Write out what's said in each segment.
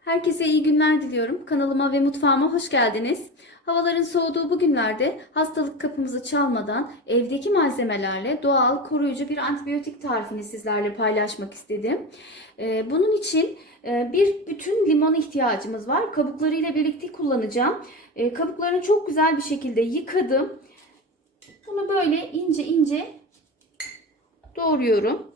Herkese iyi günler diliyorum. Kanalıma ve mutfağıma hoş geldiniz. Havaların soğuduğu bu günlerde hastalık kapımızı çalmadan evdeki malzemelerle doğal koruyucu bir antibiyotik tarifini sizlerle paylaşmak istedim. Bunun için bir bütün limona ihtiyacımız var. Kabuklarıyla birlikte kullanacağım. Kabuklarını çok güzel bir şekilde yıkadım. Bunu böyle ince ince doğruyorum.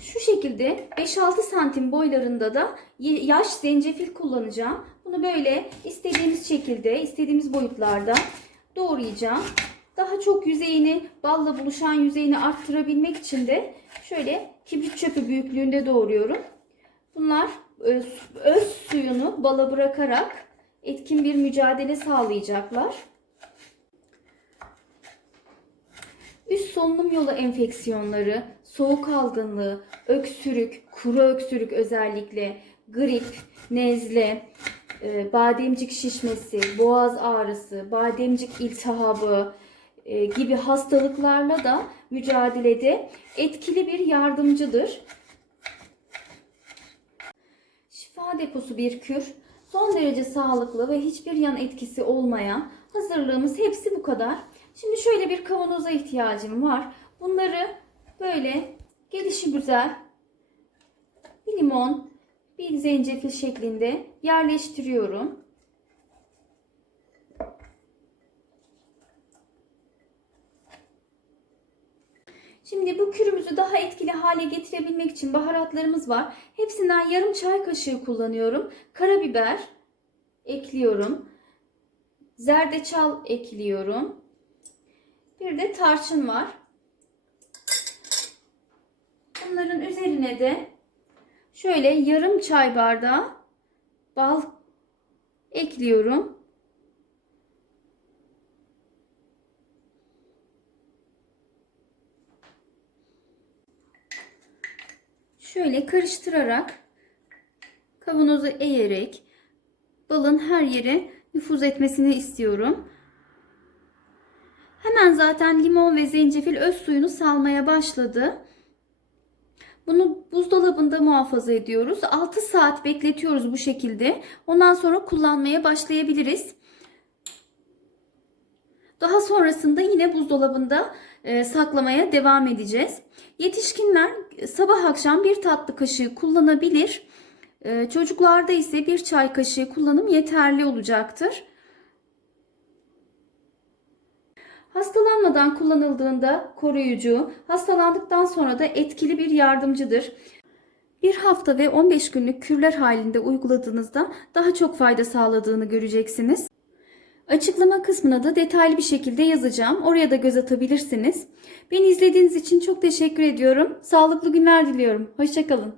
Şu şekilde 5-6 santim boylarında da yaş zencefil kullanacağım. Bunu böyle istediğimiz şekilde, istediğimiz boyutlarda doğrayacağım. Daha çok yüzeyini, balla buluşan yüzeyini arttırabilmek için de şöyle kibrit çöpü büyüklüğünde doğruyorum. Bunlar öz suyunu bala bırakarak etkin bir mücadele sağlayacaklar. Üst solunum yolu enfeksiyonları, soğuk algınlığı, öksürük, kuru öksürük özellikle, grip, nezle, bademcik şişmesi, boğaz ağrısı, bademcik iltihabı gibi hastalıklarla da mücadelede etkili bir yardımcıdır. Şifa deposu bir kür, son derece sağlıklı ve hiçbir yan etkisi olmayan hazırlığımız hepsi bu kadar. Şimdi şöyle bir kavanoza ihtiyacım var. Bunları böyle gelişi güzel bir limon, bir zencefil şeklinde yerleştiriyorum. Şimdi bu kürümüzü daha etkili hale getirebilmek için baharatlarımız var. Hepsinden yarım çay kaşığı kullanıyorum. Karabiber ekliyorum. Zerdeçal ekliyorum. Bir de tarçın var. Bunların üzerine de şöyle yarım çay bardağı bal ekliyorum. Şöyle karıştırarak kavanozu eğerek balın her yere nüfuz etmesini istiyorum. Hemen zaten limon ve zencefil öz suyunu salmaya başladı. Bunu buzdolabında muhafaza ediyoruz. 6 saat bekletiyoruz bu şekilde. Ondan sonra kullanmaya başlayabiliriz. Daha sonrasında yine buzdolabında saklamaya devam edeceğiz. Yetişkinler sabah akşam bir tatlı kaşığı kullanabilir. Çocuklarda ise bir çay kaşığı kullanım yeterli olacaktır. Hastalanmadan kullanıldığında koruyucu, hastalandıktan sonra da etkili bir yardımcıdır. Bir hafta ve 15 günlük kürler halinde uyguladığınızda daha çok fayda sağladığını göreceksiniz. Açıklama kısmına da detaylı bir şekilde yazacağım. Oraya da göz atabilirsiniz. Beni izlediğiniz için çok teşekkür ediyorum. Sağlıklı günler diliyorum. Hoşça kalın.